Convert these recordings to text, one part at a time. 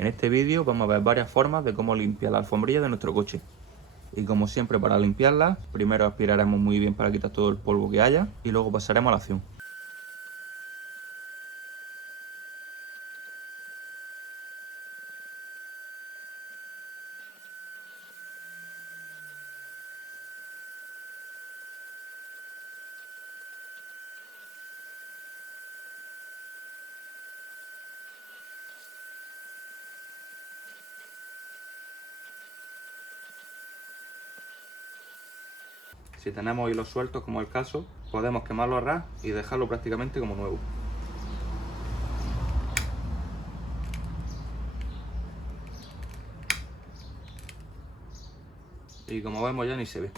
En este vídeo vamos a ver varias formas de cómo limpiar la alfombrilla de nuestro coche. Y como siempre, para limpiarla, primero aspiraremos muy bien para quitar todo el polvo que haya y luego pasaremos a la acción. Si tenemos hilos sueltos, como es el caso, podemos quemarlo a ras y dejarlo prácticamente como nuevo. Y como vemos ya ni se ve.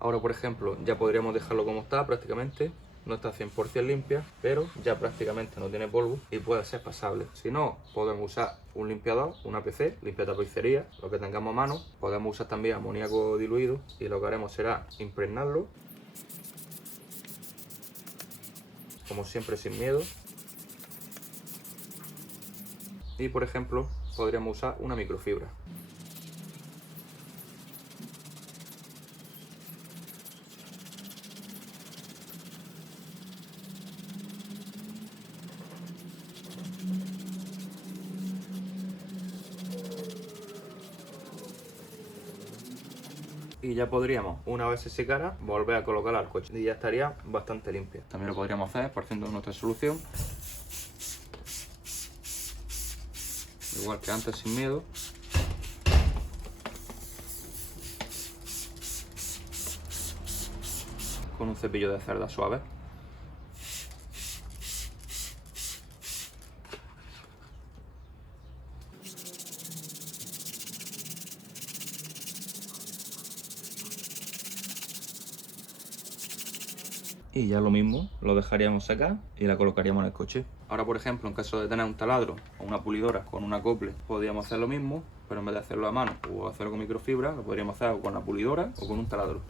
Ahora, por ejemplo, ya podríamos dejarlo como está prácticamente. No está 100% limpia, pero ya prácticamente no tiene polvo y puede ser pasable. Si no, podemos usar un limpiador, una PC, limpia tapicería, lo que tengamos a mano. Podemos usar también amoníaco diluido y lo que haremos será impregnarlo, como siempre sin miedo. Y por ejemplo, podríamos usar una microfibra. Y ya podríamos, una vez se secara, volver a colocarla al coche y ya estaría bastante limpia. También lo podríamos hacer partiendo de nuestra solución, igual que antes, sin miedo. Con un cepillo de cerda suave. Y ya lo mismo, lo dejaríamos secar y la colocaríamos en el coche. Ahora, por ejemplo, en caso de tener un taladro o una pulidora con un acople, podríamos hacer lo mismo, pero en vez de hacerlo a mano o hacerlo con microfibra, lo podríamos hacer con la pulidora o con un taladro.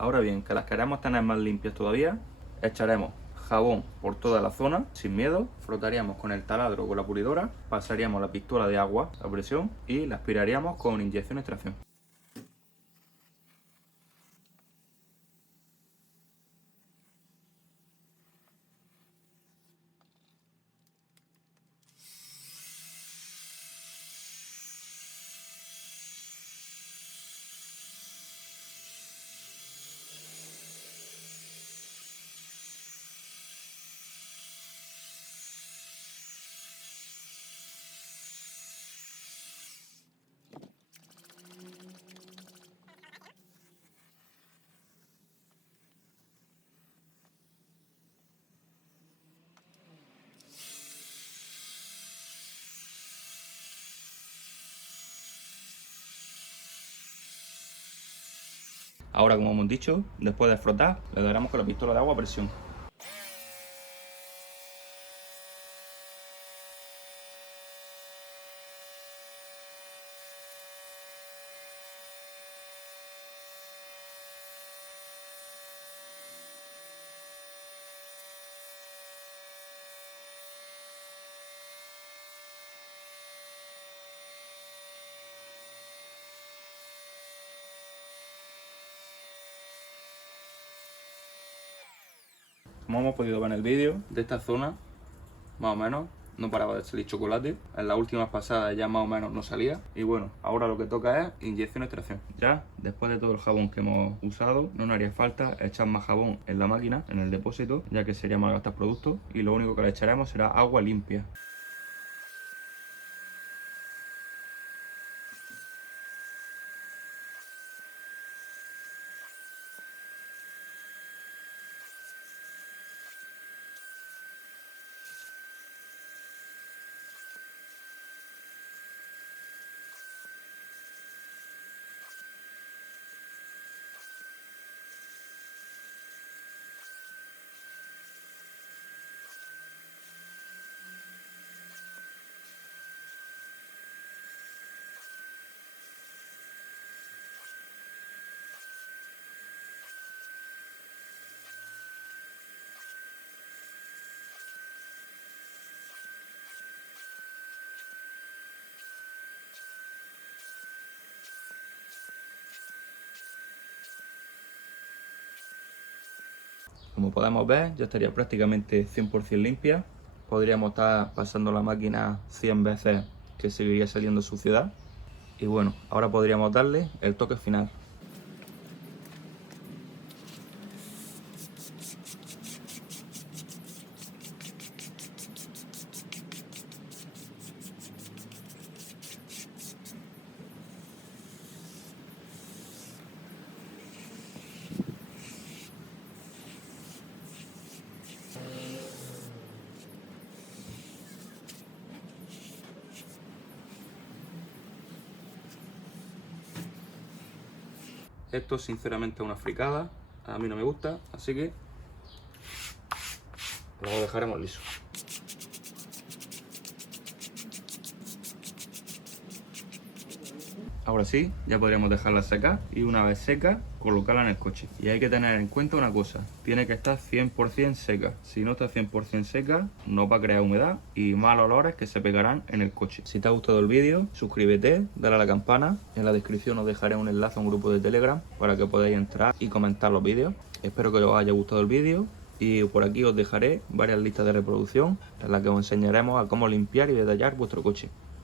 Ahora bien, que las queremos tener más limpias todavía, echaremos jabón por toda la zona, sin miedo, frotaríamos con el taladro o con la pulidora, pasaríamos la pistola de agua a presión y la aspiraríamos con inyección y extracción. Ahora, como hemos dicho, después de frotar, le daremos con la pistola de agua a presión. Como hemos podido ver en el vídeo, de esta zona, más o menos, no paraba de salir chocolate. En las últimas pasadas ya más o menos no salía. Y bueno, ahora lo que toca es inyección extracción. Ya, después de todo el jabón que hemos usado, no nos haría falta echar más jabón en la máquina, en el depósito, ya que sería malgastar productos. Y lo único que le echaremos será agua limpia. Como podemos ver, ya estaría prácticamente 100% limpia. Podríamos estar pasando la máquina 100 veces que seguiría saliendo suciedad. Y bueno, ahora podríamos darle el toque final. Esto sinceramente es una fricada, a mí no me gusta, así que lo dejaremos liso. Ahora sí, ya podríamos dejarla secar y una vez seca, colocarla en el coche. Y hay que tener en cuenta una cosa, tiene que estar 100% seca. Si no está 100% seca, no va a crear humedad y malos olores que se pegarán en el coche. Si te ha gustado el vídeo, suscríbete, dale a la campana. En la descripción os dejaré un enlace a un grupo de Telegram para que podáis entrar y comentar los vídeos. Espero que os haya gustado el vídeo. Y por aquí os dejaré varias listas de reproducción en las que os enseñaremos a cómo limpiar y detallar vuestro coche.